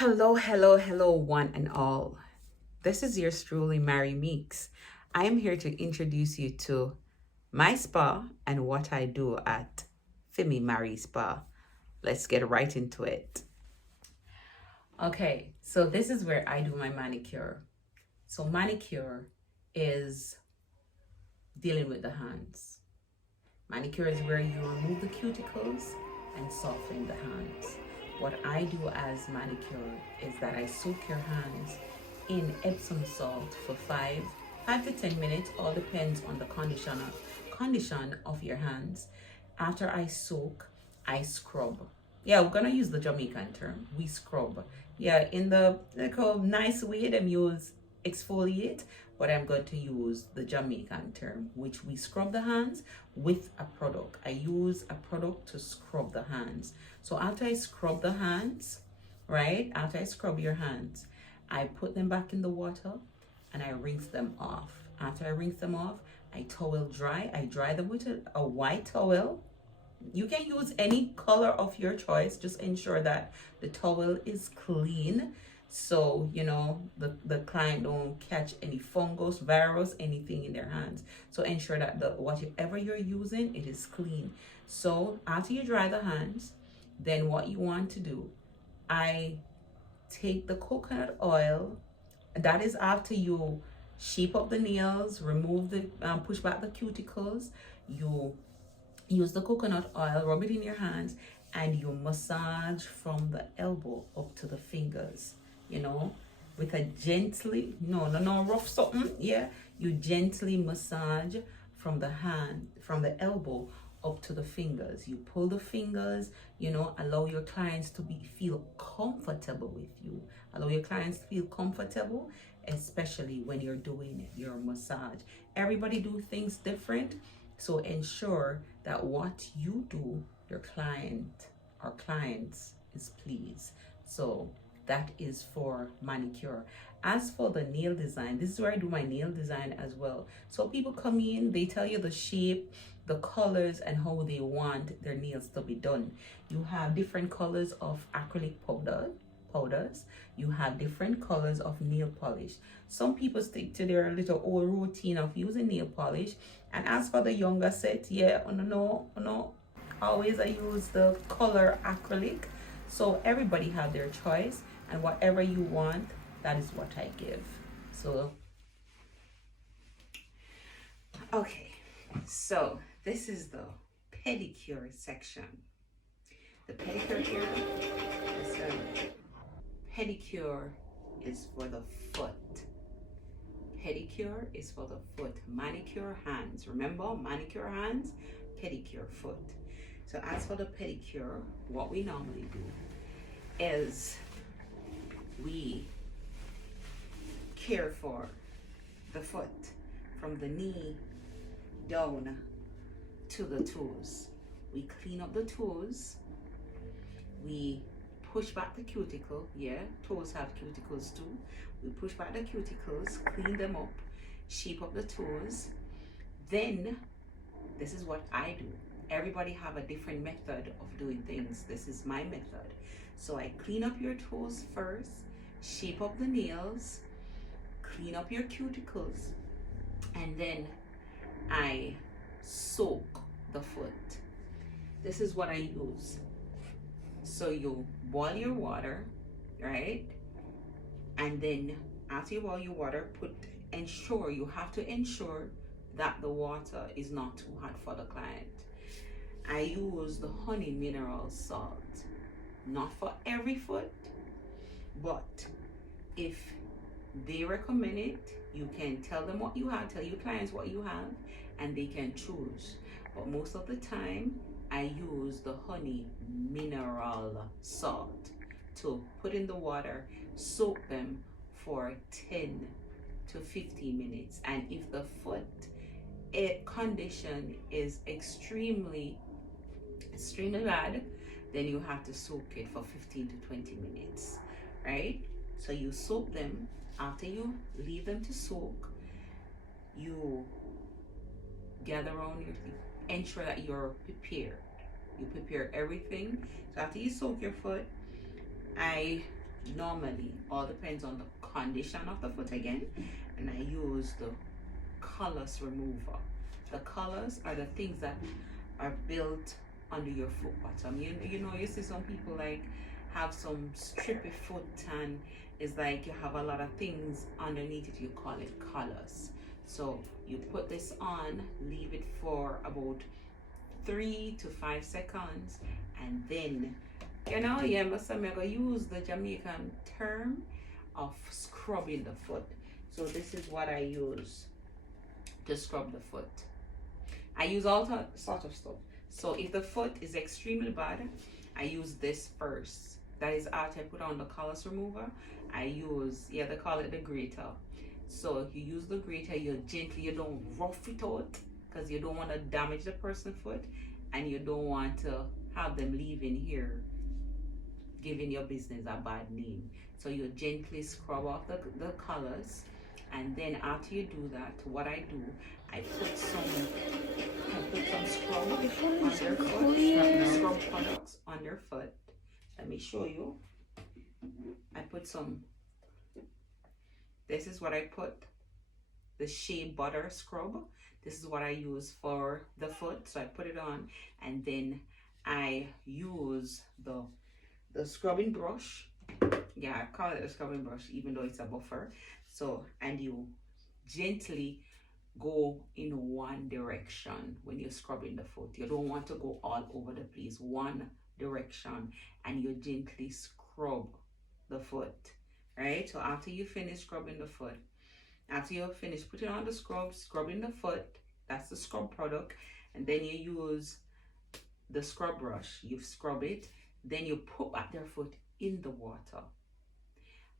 Hello, hello, hello, one and all. This is yours truly, Mary Meeks. I am here to introduce you to my spa and what I do at FIMIMARIESPA. Let's get right into it. Okay, so this is where I do my manicure. So, manicure is dealing with the hands. Manicure is where you remove the cuticles and soften the hands. What I do as manicure is that I soak your hands in Epsom salt for 5 to 10 minutes, all depends on the condition of your hands. After I soak, I scrub. Yeah, we're gonna use the Jamaican term. We scrub. Yeah, in the nice way, them use exfoliate, but I'm going to use the Jamaican term, which we scrub the hands with a product. I use a product to scrub the hands. So after I scrub the hands, right? After I scrub your hands, I put them back in the water and I rinse them off. After I rinse them off, I towel dry. I dry them with a white towel. You can use any color of your choice. Just ensure that the towel is clean, so the client don't catch any fungus, virus, anything in their hands. So ensure that the whatever you're using, it is clean. So after you dry the hands, then what you want to do, I take the coconut oil. That is after you shape up the nails, remove the push back the cuticles. You use the coconut oil, rub it in your hands, and you massage from the elbow up to the fingers, with a gently, no rough something. Yeah, you gently massage from the elbow up to the fingers. You pull the fingers, allow your clients to feel comfortable with you. Allow your clients to feel comfortable, especially when you're doing your massage. Everybody do things different. So ensure that what you do, your client or clients is pleased. So that is for manicure. As for the nail design, this is where I do my nail design as well. So people come in, they tell you the shape, the colors, and how they want their nails to be done. You have different colors of acrylic powders. You have different colors of nail polish. Some people stick to their little old routine of using nail polish. And as for the younger set, yeah, no, always I use the color acrylic. So everybody have their choice, and whatever you want, that is what I give. So okay, so this is the pedicure section. The pedicure here is pedicure is for the foot. Pedicure is for the foot. Manicure hands. Remember, manicure hands, pedicure foot. So as for the pedicure, what we normally do is we care for the foot from the knee down to the toes. We clean up the toes. We push back the cuticle. Yeah, toes have cuticles too. We push back the cuticles, clean them up, shape up the toes. Then this is what I do. Everybody have a different method of doing things. This is my method. So I clean up your toes first, shape up the nails, clean up your cuticles, and then I soak the foot. This is what I use. So you boil your water, right? And then after you boil your water, you have to ensure that the water is not too hot for the client. I use the honey mineral salt, not for every foot, but if they recommend it, you can tell them what you have, tell your clients what you have, and they can choose. But most of the time, I use the honey mineral salt to put in the water, soak them for 10 to 15 minutes. And if the foot condition is extremely bad, then you have to soak it for 15 to 20 minutes, right? So you soak them. After you leave them to soak, you gather around your thing. Ensure that you're prepared. You prepare everything. So after you soak your foot, I normally, all depends on the condition of the foot again, and I use the callus remover. The callus are the things that are built under your foot bottom. You know, you see some people like have some strippy foot, and it's like you have a lot of things underneath it. You call it callus. So you put this on, leave it for about 3 to 5 seconds, and then, you know, yeah, I'm gonna use the Jamaican term of scrubbing the foot. So this is what I use to scrub the foot. I use all sorts of stuff. So if the foot is extremely bad, I use this first. That is after I put on the callus remover. I use, yeah, they call it the grater. So if you use the grater, you don't rough it out, because you don't want to damage the person's foot, and you don't want to have them leaving here giving your business a bad name. So you gently scrub off the callus, and then after you do that, what I do, I put some scrub on their foot, scrub products on their foot. Let me show you. I put some, this is what I put, the shea butter scrub. This is what I use for the foot. So I put it on, and then I use the scrubbing brush. Yeah, I call it a scrubbing brush, even though it's a buffer. So, and you gently go in one direction when you're scrubbing the foot. You don't want to go all over the place. One direction, and you gently scrub the foot, right? So after you finish scrubbing the foot, after you finish putting on the scrubbing the foot, that's the scrub product, and then you use the scrub brush, you scrub it, then you put back their foot in the water.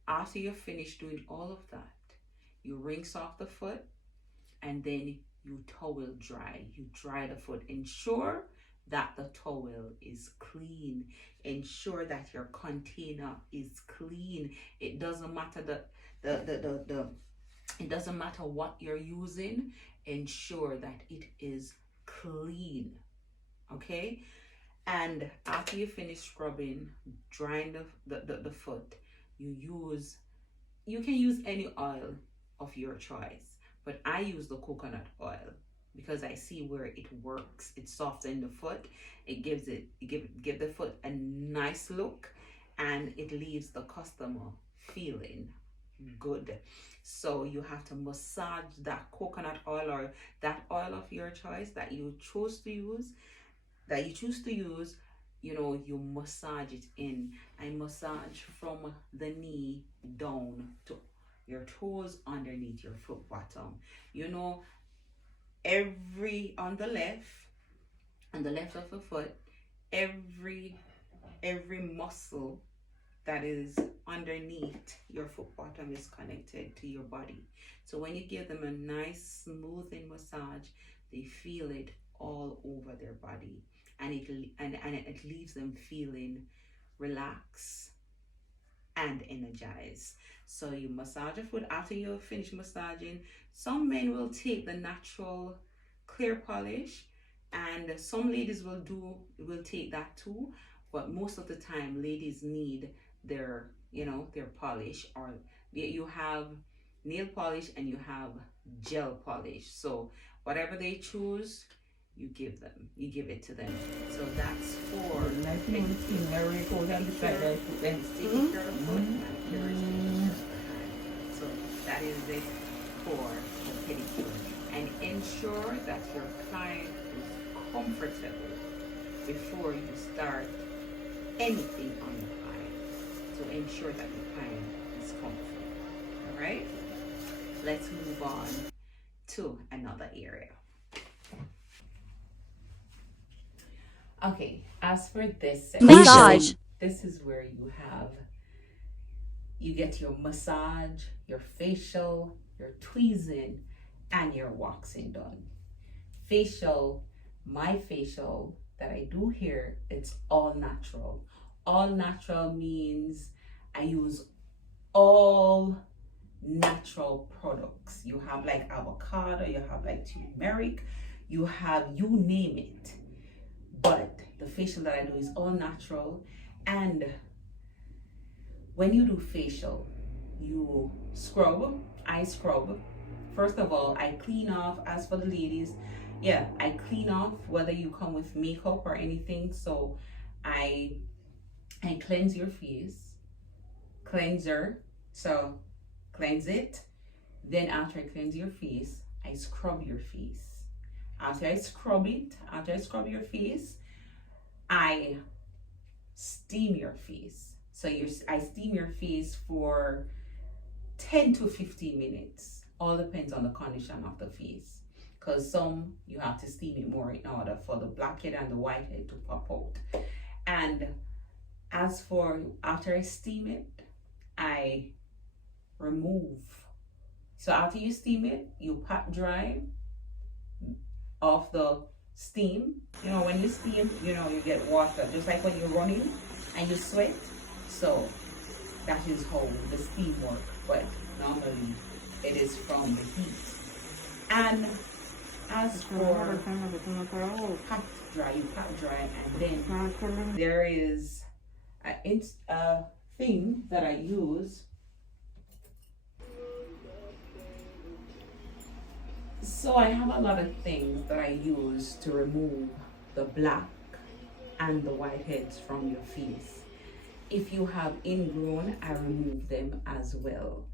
After you finish doing all of that, you rinse off the foot, and then you towel dry. You dry the foot. Ensure that the towel is clean. Ensure that your container is clean. It doesn't matter it doesn't matter what you're using. Ensure that it is clean. Okay? And after you finish scrubbing, drying the foot, you can use any oil of your choice, but I use the coconut oil because I see where it works. It softens the foot, it gives the foot a nice look, and it leaves the customer feeling good. So you have to massage that coconut oil or that oil of your choice that you choose to use, you know, you massage it in. I massage from the knee down to your toes underneath your foot bottom. You know, on the left of the foot, every muscle that is underneath your foot bottom is connected to your body. So when you give them a nice smoothing massage, they feel it all over their body, and it leaves them feeling relaxed and energized. So you massage your foot. After you finish massaging, some men will take the natural clear polish, and some ladies will take that too, but most of the time ladies need their polish, or you have nail polish and you have gel polish. So whatever they choose, you give it to them. So that's for taking care of the foot. So that is it for the pedicure. And ensure that your client is comfortable before you start anything on the client. So ensure that the client is comfortable. All right? Let's move on to another area. Okay, as for this massage, this is where you get your massage, your facial, your tweezing, and your waxing done. My facial that I do here, it's all natural. All natural means I use all natural products. You have like avocado, you have like turmeric, you name it. But the facial that I do is all natural. And when you do facial, you scrub. I scrub. First of all, I clean off. As for the ladies, yeah, I clean off whether you come with makeup or anything. So I cleanse your face, cleanser. So cleanse it. Then after I cleanse your face, I scrub your face. After I scrub your face, I steam your face. So I steam your face for 10 to 15 minutes. All depends on the condition of the face. Because some you have to steam it more in order for the blackhead and the whitehead to pop out. And as for after I steam it, I remove. So after you steam it, you pat dry off the steam. You know, when you steam, you know, you get water, just like when you're running and you sweat. So that is how the steam works. But normally it is from the heat. And as for pat dry, you pat dry, and then there is a thing that I use. So I have a lot of things that I use to remove the black and the whiteheads from your face. If you have ingrown, I remove them as well.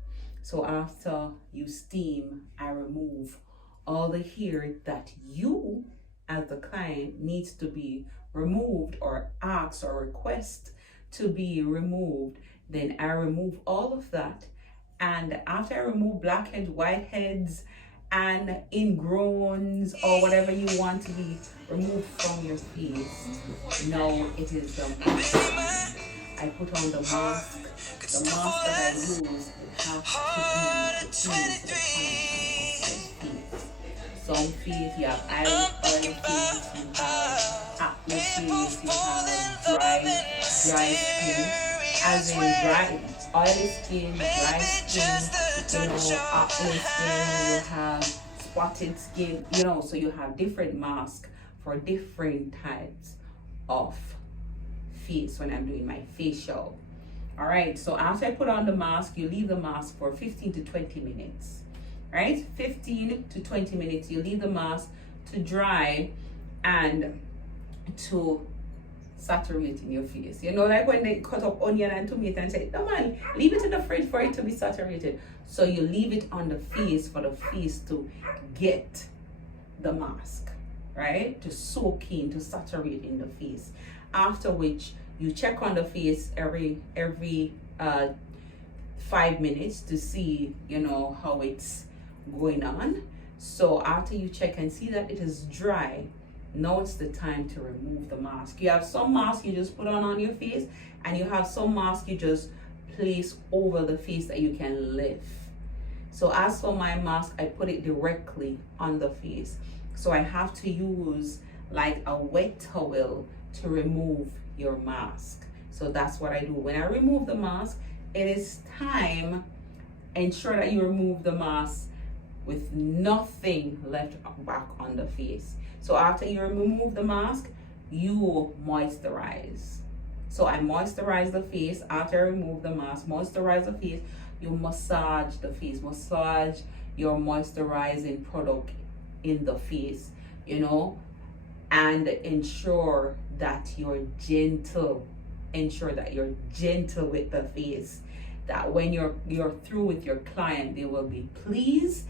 So after you steam, I remove all the hair that you as the client needs to be removed or ask or request to be removed. Then I remove all of that. And after I remove blackheads, whiteheads, and ingrowns or whatever you want to be removed from your face, now it is the mask. I put on the mask. The mask that I use, it has to be the face. Some face, you have oily face, you have acne face, you have dry skin, as in dry, oily skin, dry skin, you know, acne skin, you have spotted skin, you know, so you have different masks for different types of face when I'm doing my facial. All right, so after I put on the mask, you leave the mask for 15 to 20 minutes. Right, 15 to 20 minutes, you leave the mask to dry and to saturate in your face. You know, like when they cut up onion and tomato and say, no man, leave it in the fridge for it to be saturated. So you leave it on the face for the face to get the mask, right? To soak in, to saturate in the face. After which you check on the face every 5 minutes to see, you know, how it's going on. So after you check and see that it is dry, now it's the time to remove the mask. You have some mask you just put on your face, and you have some mask you just place over the face that you can lift. So as for my mask, I put it directly on the face. So I have to use like a wet towel to remove your mask. So that's what I do. When I remove the mask, it is time, ensure that you remove the mask with nothing left back on the face. So after you remove the mask, you moisturize. So I moisturize the face. After I remove the mask, moisturize the face. You massage the face. Massage your moisturizing product in the face, you know, and ensure that you're gentle. Ensure that you're gentle with the face. That when you're through with your client, they will be pleased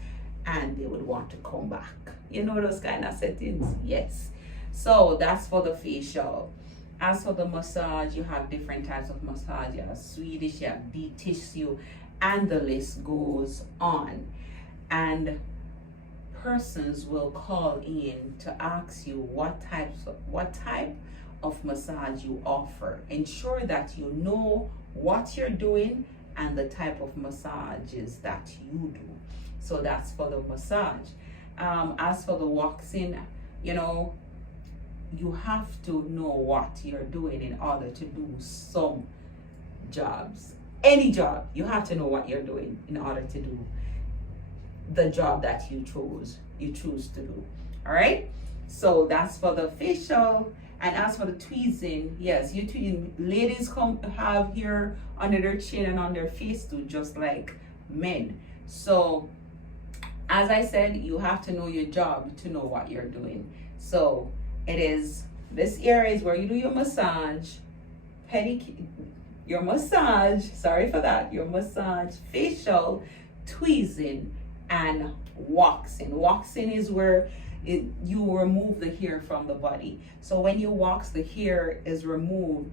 and they would want to come back. You know those kind of settings? Yes. So that's for the facial. As for the massage, you have different types of massage. You have Swedish, you have deep tissue, and the list goes on. And persons will call in to ask you what type of massage you offer. Ensure that you know what you're doing and the type of massages that you do. So that's for the massage. As for the waxing, you know, you have to know what you're doing in order to do some jobs. Any job, you have to know what you're doing in order to do the job that you choose to do. All right, so that's for the facial. And as for the tweezing, yes, you tweezing. Ladies come have hair under their chin and on their face too, just like men. So as I said, you have to know your job to know what you're doing. So it is, this area is where you do your massage, your massage, sorry for that, your massage, facial, tweezing, and waxing. Waxing is where you remove the hair from the body. So when you wax, the hair is removed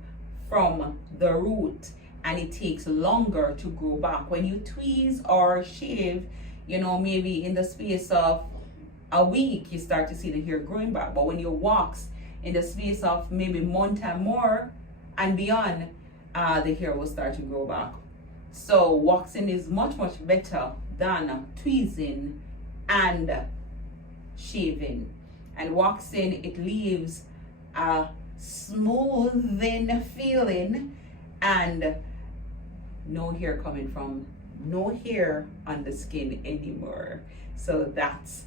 from the root and it takes longer to grow back. When you tweeze or shave, you know, maybe in the space of a week, you start to see the hair growing back. But when you wax, in the space of maybe a month and more and beyond, the hair will start to grow back. So waxing is much better than tweezing and shaving. And waxing, it leaves a smoothing feeling and no hair coming from, no hair on the skin anymore. So that's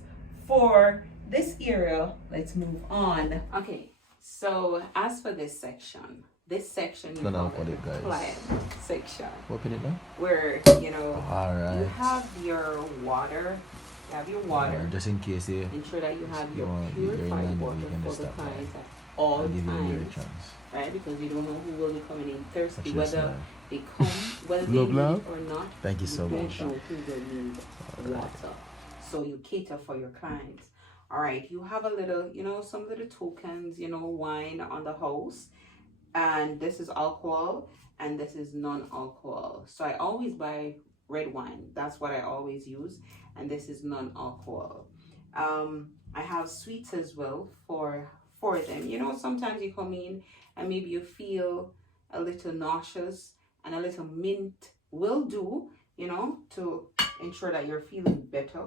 for this area. Let's move on. Okay, so as for this section you call it the client section. Open it now. Where, you know, Alright. you have your water. Just in case you ensure that you have your you're purified water you can for just the stop client by. at all I'll give you a times, chance. right? Because you don't know who will be coming in thirsty, That's whether just they come, whether they Love, need love. or not. Thank you so don't much. know who will need water. So you cater for your clients. All right, you have a little, you know, some little tokens, you know, wine on the house, and this is alcohol and this is non-alcohol. So I always buy red wine. That's what I always use, and this is non-alcohol. I have sweets as well for them. You know, sometimes you come in and maybe you feel a little nauseous, and a little mint will do, you know, to ensure that you're feeling better.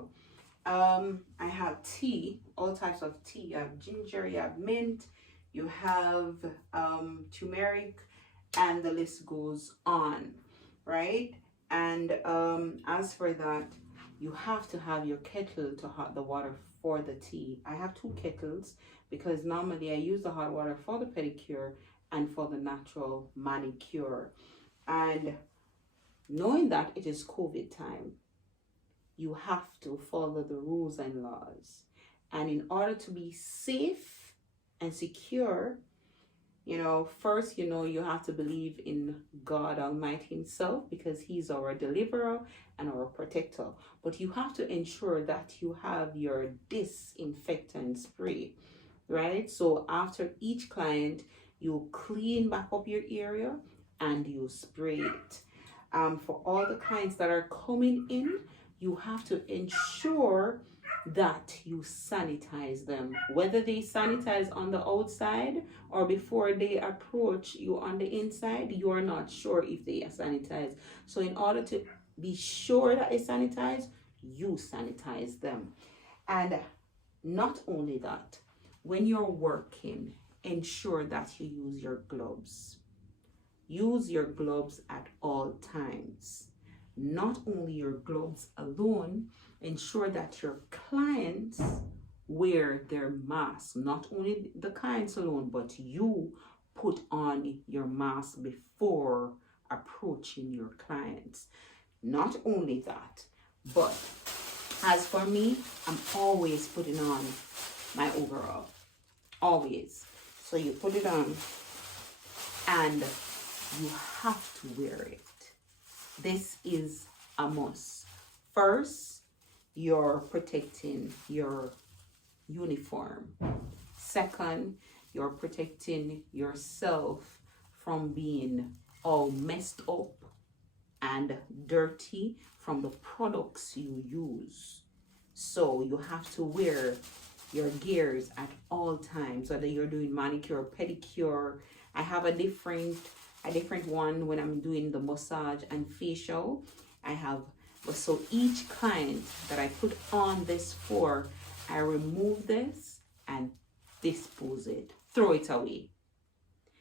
I have tea, all types of tea. You have ginger, you have mint, you have turmeric, and the list goes on, right? And as for that, you have to have your kettle to hot the water for the tea. I have 2 kettles because normally I use the hot water for the pedicure and for the natural manicure. And knowing that it is COVID time, you have to follow the rules and laws. And in order to be safe and secure, you know, first, you know, you have to believe in God Almighty Himself, because He's our deliverer and our protector. But you have to ensure that you have your disinfectant spray, right? So after each client, you clean back up your area and you spray it. For all the clients that are coming in, you have to ensure that you sanitize them, whether they sanitize on the outside or before they approach you on the inside. You are not sure if they are sanitized. So in order to be sure that they sanitize, you sanitize them. And not only that, when you're working, ensure that you use your gloves. Use your gloves at all times. Not only your gloves alone, ensure that your clients wear their mask. Not only the clients alone, but you put on your mask before approaching your clients. Not only that, but as for me, I'm always putting on my overall. Always. So you put it on and you have to wear it. This is a must. First, you're protecting your uniform. Second, you're protecting yourself from being all messed up and dirty from the products you use. So you have to wear your gears at all times, whether you're doing manicure, pedicure. I have a different one when I'm doing the massage and facial. So each client that I put on this for, I remove this and dispose it, throw it away.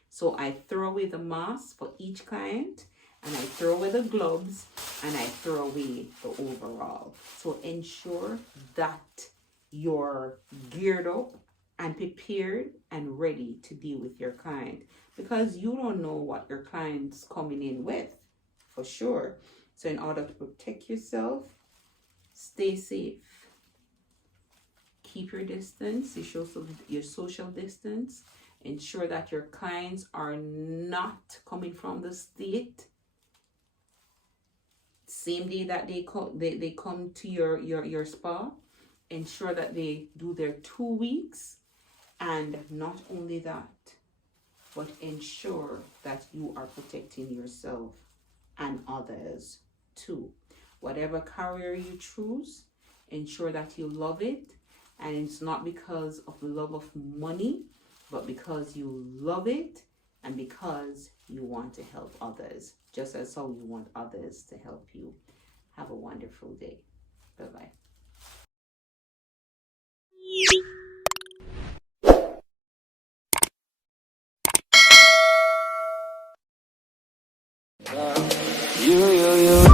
So I throw away the mask for each client, and I throw away the gloves, and I throw away the overall. So ensure that you're geared up and prepared and ready to deal with your client, because you don't know what your client's coming in with for sure. So in order to protect yourself, stay safe. Keep your distance, your social distance. Ensure that your clients are not coming from the state same day that they come to your spa. Ensure that they do their 2 weeks, and not only that, but ensure that you are protecting yourself and others too. Whatever career you choose, ensure that you love it, and it's not because of the love of money, but because you love it and because you want to help others, just as how you want others to help you. Have a wonderful day. Bye-bye. You